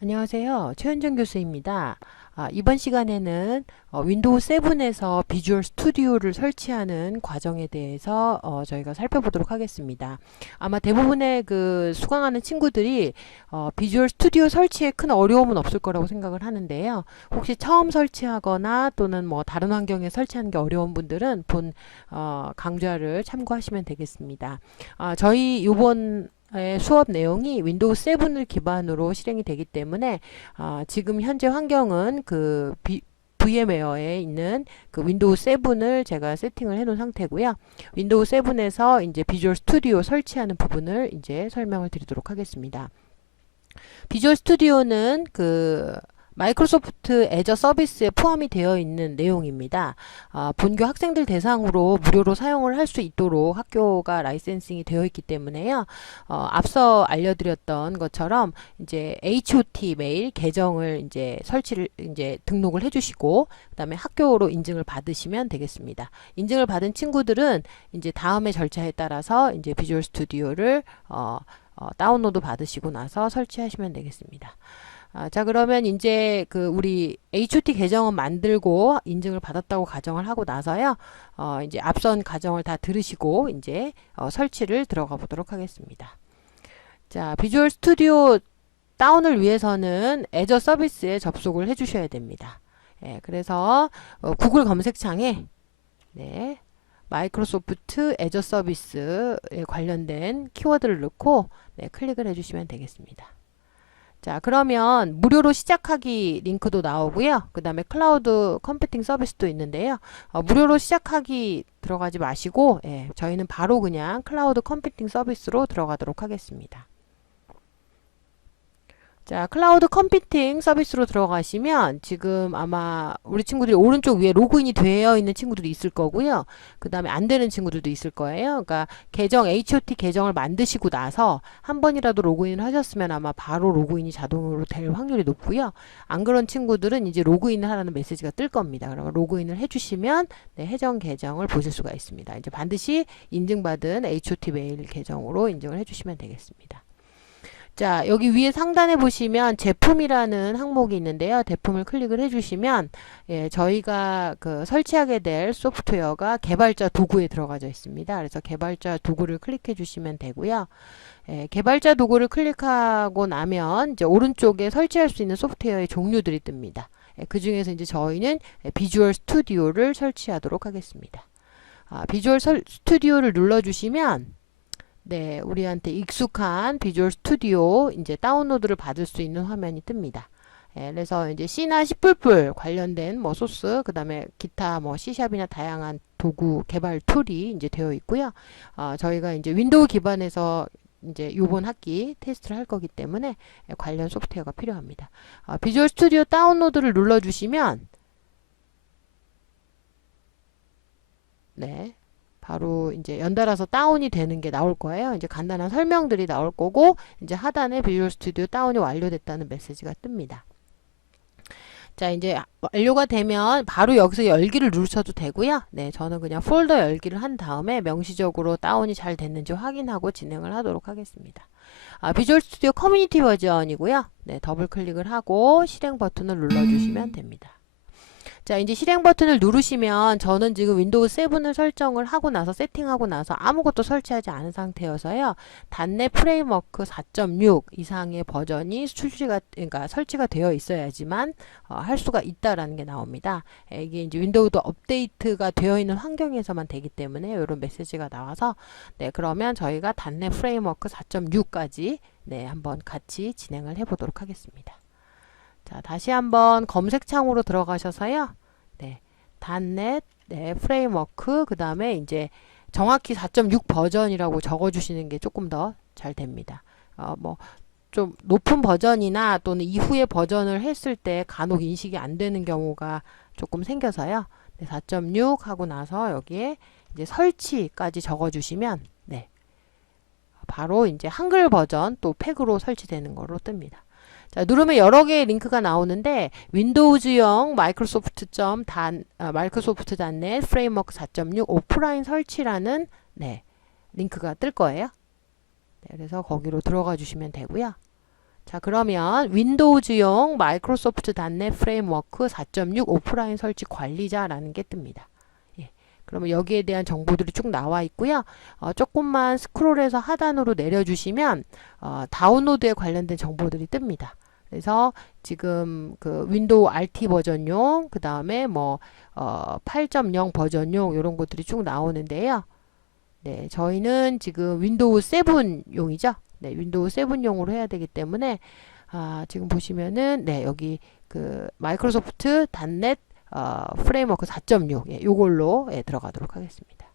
안녕하세요. 최은정 교수입니다. 아, 이번 시간에는 어, 윈도우 7에서 비주얼 스튜디오를 설치하는 과정에 대해서 어, 저희가 살펴보도록 하겠습니다. 아마 대부분의 그 수강하는 친구들이 어, 비주얼 스튜디오 설치에 큰 어려움은 없을 거라고 생각을 하는데요. 혹시 처음 설치하거나 또는 뭐 다른 환경에 설치하는 게 어려운 분들은 본 어, 강좌를 참고하시면 되겠습니다. 아, 저희 요번 의 수업 내용이 윈도우 7을 기반으로 실행이 되기 때문에 아, 지금 현재 환경은 그 비, VM웨어에 있는 그 윈도우 7을 제가 세팅을 해 놓은 상태고요. 윈도우 7에서 이제 비주얼 스튜디오 설치하는 부분을 이제 설명을 드리도록 하겠습니다. 비주얼 스튜디오는 그 마이크로소프트 애저 서비스에 포함이 되어 있는 내용입니다. 아, 본교 학생들 대상으로 무료로 사용을 할 수 있도록 학교가 라이센싱이 되어 있기 때문에요. 어, 앞서 알려드렸던 것처럼 이제 HOT 메일 계정을 이제 설치를 이제 등록을 해주시고 그다음에 학교로 인증을 받으시면 되겠습니다. 인증을 받은 친구들은 이제 다음의 절차에 따라서 이제 비주얼 스튜디오를 어, 어, 다운로드 받으시고 나서 설치하시면 되겠습니다. 아, 자, 그러면 이제 그 우리 HOT 계정은 만들고 인증을 받았다고 가정을 하고 나서요. 어, 이제 앞선 가정을 다 들으시고 이제 어, 설치를 들어가 보도록 하겠습니다. 자, 비주얼 스튜디오 다운을 위해서는 애저 서비스에 접속을 해 주셔야 됩니다. 예, 그래서 어, 구글 검색창에 네, 마이크로소프트 애저 서비스에 관련된 키워드를 넣고 네, 클릭을 해 주시면 되겠습니다. 자, 그러면 무료로 시작하기 링크도 나오고요. 그 다음에 클라우드 컴퓨팅 서비스도 있는데요. 어, 무료로 시작하기 들어가지 마시고, 예, 저희는 바로 그냥 클라우드 컴퓨팅 서비스로 들어가도록 하겠습니다. 자, 클라우드 컴퓨팅 서비스로 들어가시면 지금 아마 우리 친구들이 오른쪽 위에 로그인이 되어 있는 친구들이 있을 거고요. 그 다음에 안 되는 친구들도 있을 거예요. 그러니까 계정, HOT 계정을 만드시고 나서 한 번이라도 로그인을 하셨으면 아마 바로 로그인이 자동으로 될 확률이 높고요. 안 그런 친구들은 이제 로그인을 하라는 메시지가 뜰 겁니다. 그러면 로그인을 해주시면 네, 해정 계정을 보실 수가 있습니다. 이제 반드시 인증받은 HOT 메일 계정으로 인증을 해주시면 되겠습니다. 자, 여기 위에 상단에 보시면 제품이라는 항목이 있는데요. 제품을 클릭을 해주시면, 예, 저희가 그 설치하게 될 소프트웨어가 개발자 도구에 들어가져 있습니다. 그래서 개발자 도구를 클릭해 주시면 되고요. 예, 개발자 도구를 클릭하고 나면 이제 오른쪽에 설치할 수 있는 소프트웨어의 종류들이 뜹니다. 예, 그 중에서 이제 저희는 비주얼 스튜디오를 설치하도록 하겠습니다. 아, 비주얼 설, 스튜디오를 눌러주시면 네, 우리한테 익숙한 비주얼 스튜디오 이제 다운로드를 받을 수 있는 화면이 뜹니다. 예, 그래서 이제 C나 C++ 관련된 뭐 소스, 그 다음에 기타 뭐 C샵이나 다양한 도구 개발 툴이 이제 되어 있고요. 어, 저희가 이제 윈도우 기반에서 이제 요번 학기 테스트를 할 거기 때문에 관련 소프트웨어가 필요합니다. 어, 비주얼 스튜디오 다운로드를 눌러주시면 네, 바로 이제 연달아서 다운이 되는 게 나올 거예요. 이제 간단한 설명들이 나올 거고 이제 하단에 비주얼 스튜디오 다운이 완료됐다는 메시지가 뜹니다. 자, 이제 완료가 되면 바로 여기서 열기를 누르셔도 되고요. 네, 저는 그냥 폴더 열기를 한 다음에 명시적으로 다운이 잘 됐는지 확인하고 진행을 하도록 하겠습니다. 아, 비주얼 스튜디오 커뮤니티 버전이고요. 네, 더블 클릭을 하고 실행 버튼을 눌러주시면 됩니다. 자, 이제 실행 버튼을 누르시면 저는 지금 윈도우 7을 설정을 하고 나서 세팅하고 나서 아무것도 설치하지 않은 상태여서요. 단넷 프레임워크 4.6 이상의 버전이 출시가 그러니까 설치가 되어 있어야지만 어, 할 수가 있다라는 게 나옵니다. 이게 이제 윈도우도 업데이트가 되어 있는 환경에서만 되기 때문에 이런 메시지가 나와서 네, 그러면 저희가 단넷 프레임워크 4.6까지 네, 한번 같이 진행을 해 보도록 하겠습니다. 자, 다시 한번 검색창으로 들어가셔서요. 네. 단넷 네, 프레임워크 그 다음에 이제 정확히 4.6 버전이라고 적어 주시는 게 조금 더 잘 됩니다. 어, 뭐 좀 높은 버전이나 또는 이후의 버전을 했을 때 간혹 인식이 안 되는 경우가 조금 생겨서요. 네, 4.6 하고 나서 여기에 이제 설치까지 적어 주시면 네. 바로 이제 한글 버전 또 팩으로 설치되는 거로 뜹니다. 자, 누르면 여러 개의 링크가 나오는데 윈도우즈용 마이크로소프트 단 아, 마이크로소프트 단넷 프레임워크 4.6 오프라인 설치라는 네, 링크가 뜰 거예요. 네, 그래서 거기로 들어가 주시면 되고요. 자, 그러면 윈도우즈용 마이크로소프트 .NET 프레임워크 4.6 오프라인 설치 관리자라는 게 뜹니다. 예. 그러면 여기에 대한 정보들이 쭉 나와 있고요. 어, 조금만 스크롤해서 하단으로 내려주시면 어, 다운로드에 관련된 정보들이 뜹니다. 그래서 지금 그 윈도우 RT 버전용, 그 다음에 뭐 어, 8.0 버전용 이런 것들이 쭉 나오는데요. 네, 저희는 지금 윈도우 7용이죠. 네, 윈도우 7용으로 해야 되기 때문에 아, 지금 보시면은 네, 여기 그 마이크로소프트 .NET 어, 프레임워크 4.6 예, 요걸로 예, 들어가도록 하겠습니다.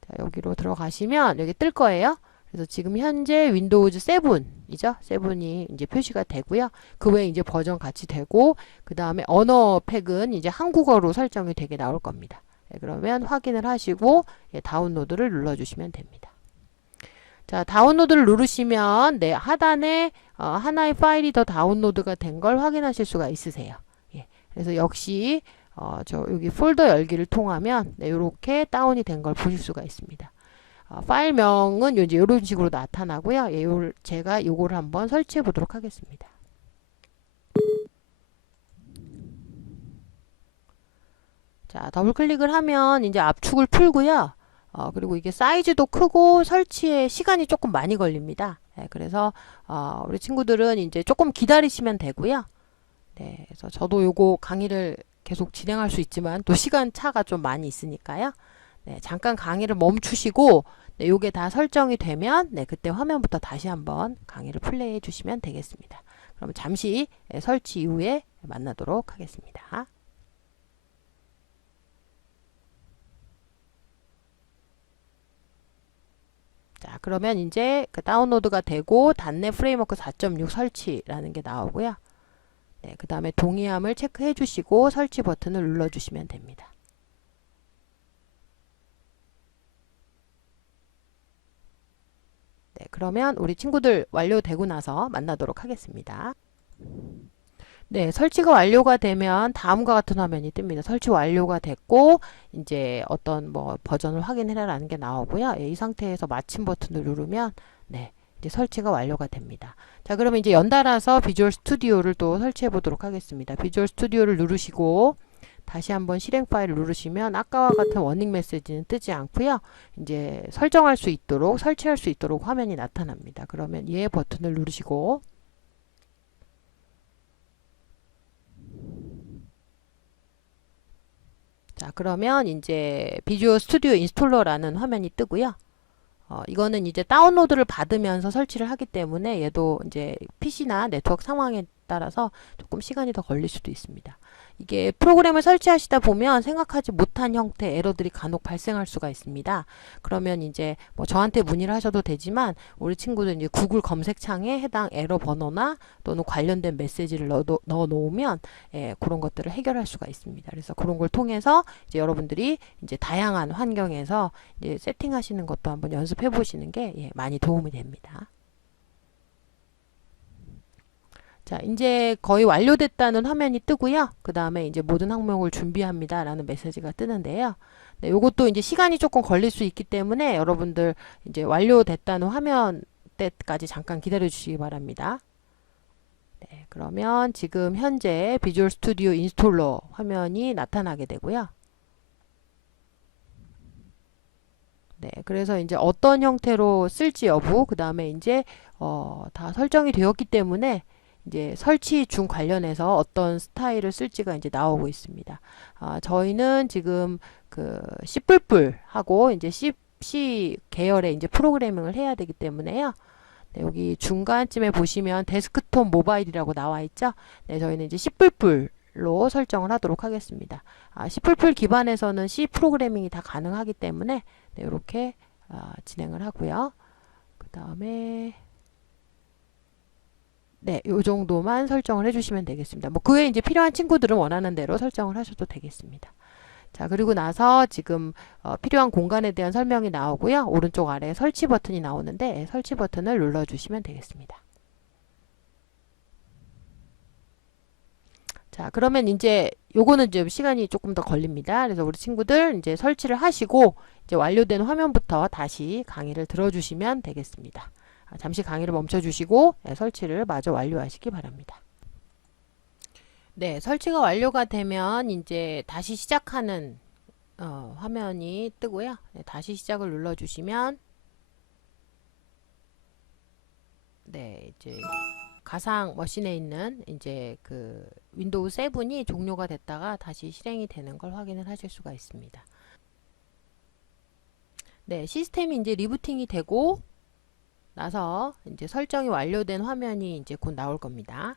자, 여기로 들어가시면 여기 뜰 거예요. 그래서 지금 현재 윈도우즈 7이죠. 7이 이제 표시가 되고요. 그 외에 이제 버전 같이 되고 그 다음에 언어 팩은 이제 한국어로 설정이 되게 나올 겁니다. 예, 그러면 확인을 하시고 예, 다운로드를 눌러주시면 됩니다. 자, 다운로드를 누르시면 네, 하단에 어, 하나의 파일이 더 다운로드가 된 걸 확인하실 수가 있으세요. 예, 그래서 역시 어, 저 여기 폴더 열기를 통하면 네, 이렇게 다운이 된 걸 보실 수가 있습니다. 어, 파일명은 이제 이런 식으로 나타나고요. 예, 요, 제가 요거를 한번 설치해 보도록 하겠습니다. 자, 더블 클릭을 하면 이제 압축을 풀고요. 어, 그리고 이게 사이즈도 크고 설치에 시간이 조금 많이 걸립니다. 네, 그래서 어, 우리 친구들은 이제 조금 기다리시면 되고요. 네, 그래서 저도 요거 강의를 계속 진행할 수 있지만 또 시간 차가 좀 많이 있으니까요. 네, 잠깐 강의를 멈추시고 네, 요게 다 설정이 되면 네, 그때 화면부터 다시 한번 강의를 플레이해 주시면 되겠습니다. 그럼 잠시 네, 설치 이후에 만나도록 하겠습니다. 자, 그러면 이제 그 다운로드가 되고 단내 프레임워크 4.6 설치라는 게 나오고요. 네, 그 다음에 동의함을 체크해 주시고 설치 버튼을 눌러 주시면 됩니다. 그러면 우리 친구들 완료되고 나서 만나도록 하겠습니다. 네, 설치가 완료가 되면 다음과 같은 화면이 뜹니다. 설치 완료가 됐고 이제 어떤 뭐 버전을 확인해라라는 게 나오고요. 예, 이 상태에서 마침 버튼을 누르면 네, 이제 설치가 완료가 됩니다. 자, 그러면 이제 연달아서 비주얼 스튜디오를 또 설치해 보도록 하겠습니다. 비주얼 스튜디오를 누르시고 다시 한번 실행 파일을 누르시면 아까와 같은 워닝 메시지는 뜨지 않고요. 이제 설정할 수 있도록 설치할 수 있도록 화면이 나타납니다. 그러면 예 버튼을 누르시고 자, 그러면 이제 비주얼 스튜디오 인스톨러라는 화면이 뜨고요. 어, 이거는 이제 다운로드를 받으면서 설치를 하기 때문에 얘도 이제 PC나 네트워크 상황에 따라서 조금 시간이 더 걸릴 수도 있습니다. 이게 프로그램을 설치하시다 보면 생각하지 못한 형태 에러들이 간혹 발생할 수가 있습니다. 그러면 이제 뭐 저한테 문의를 하셔도 되지만 우리 친구들 이제 구글 검색창에 해당 에러 번호나 또는 관련된 메시지를 넣어, 놓으면 예, 그런 것들을 해결할 수가 있습니다. 그래서 그런 걸 통해서 이제 여러분들이 이제 다양한 환경에서 이제 세팅하시는 것도 한번 연습해 보시는 게 예, 많이 도움이 됩니다. 자, 이제 거의 완료됐다는 화면이 뜨고요. 그 다음에 이제 모든 항목을 준비합니다. 라는 메시지가 뜨는데요. 네, 요것도 이제 시간이 조금 걸릴 수 있기 때문에 여러분들 이제 완료됐다는 화면 때까지 잠깐 기다려 주시기 바랍니다. 네, 그러면 지금 현재 비주얼 스튜디오 인스톨러 화면이 나타나게 되고요. 네, 그래서 이제 어떤 형태로 쓸지 여부, 그 다음에 이제 어, 다 설정이 되었기 때문에 이제 설치 중 관련해서 어떤 스타일을 쓸지가 이제 나오고 있습니다. 아, 저희는 지금 그 C++ 하고 이제 C, C 계열의 이제 프로그래밍을 해야 되기 때문에요. 네, 여기 중간쯤에 보시면 데스크톱 모바일이라고 나와 있죠. 네, 저희는 이제 C++로 설정을 하도록 하겠습니다. 아, C++ 기반에서는 C 프로그래밍이 다 가능하기 때문에 네, 이렇게 아, 진행을 하고요. 그 다음에 네, 요 정도만 설정을 해주시면 되겠습니다. 뭐, 그 외에 이제 필요한 친구들은 원하는 대로 설정을 하셔도 되겠습니다. 자, 그리고 나서 지금 어, 필요한 공간에 대한 설명이 나오고요. 오른쪽 아래에 설치 버튼이 나오는데 설치 버튼을 눌러주시면 되겠습니다. 자, 그러면 이제 요거는 좀 시간이 조금 더 걸립니다. 그래서 우리 친구들 이제 설치를 하시고 이제 완료된 화면부터 다시 강의를 들어주시면 되겠습니다. 아, 잠시 강의를 멈춰 주시고 예, 설치를 마저 완료하시기 바랍니다. 네, 설치가 완료가 되면 이제 다시 시작하는 어, 화면이 뜨고요. 네, 다시 시작을 눌러 주시면 네, 이제 가상 머신에 있는 이제 그 윈도우 7이 종료가 됐다가 다시 실행이 되는 걸 확인을 하실 수가 있습니다. 네, 시스템이 이제 리부팅이 되고 나서 이제 설정이 완료된 화면이 이제 곧 나올 겁니다.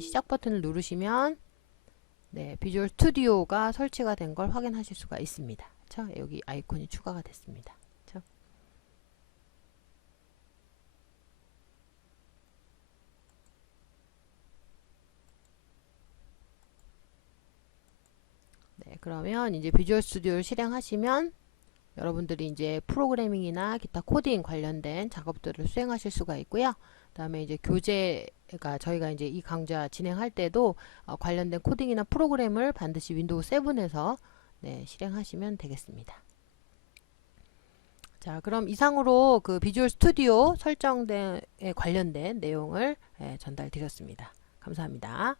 시작 버튼을 누르시면 네, 비주얼 스튜디오가 설치가 된 걸 확인하실 수가 있습니다. 그쵸? 여기 아이콘이 추가가 됐습니다. 그러면 이제 비주얼 스튜디오를 실행하시면 여러분들이 이제 프로그래밍이나 기타 코딩 관련된 작업들을 수행하실 수가 있고요. 그다음에 이제 교재가 저희가 이제 이 강좌 진행할 때도 어, 관련된 코딩이나 프로그램을 반드시 윈도우 7에서 네, 실행하시면 되겠습니다. 자, 그럼 이상으로 그 비주얼 스튜디오 설정에 관련된 내용을 예, 전달 드렸습니다. 감사합니다.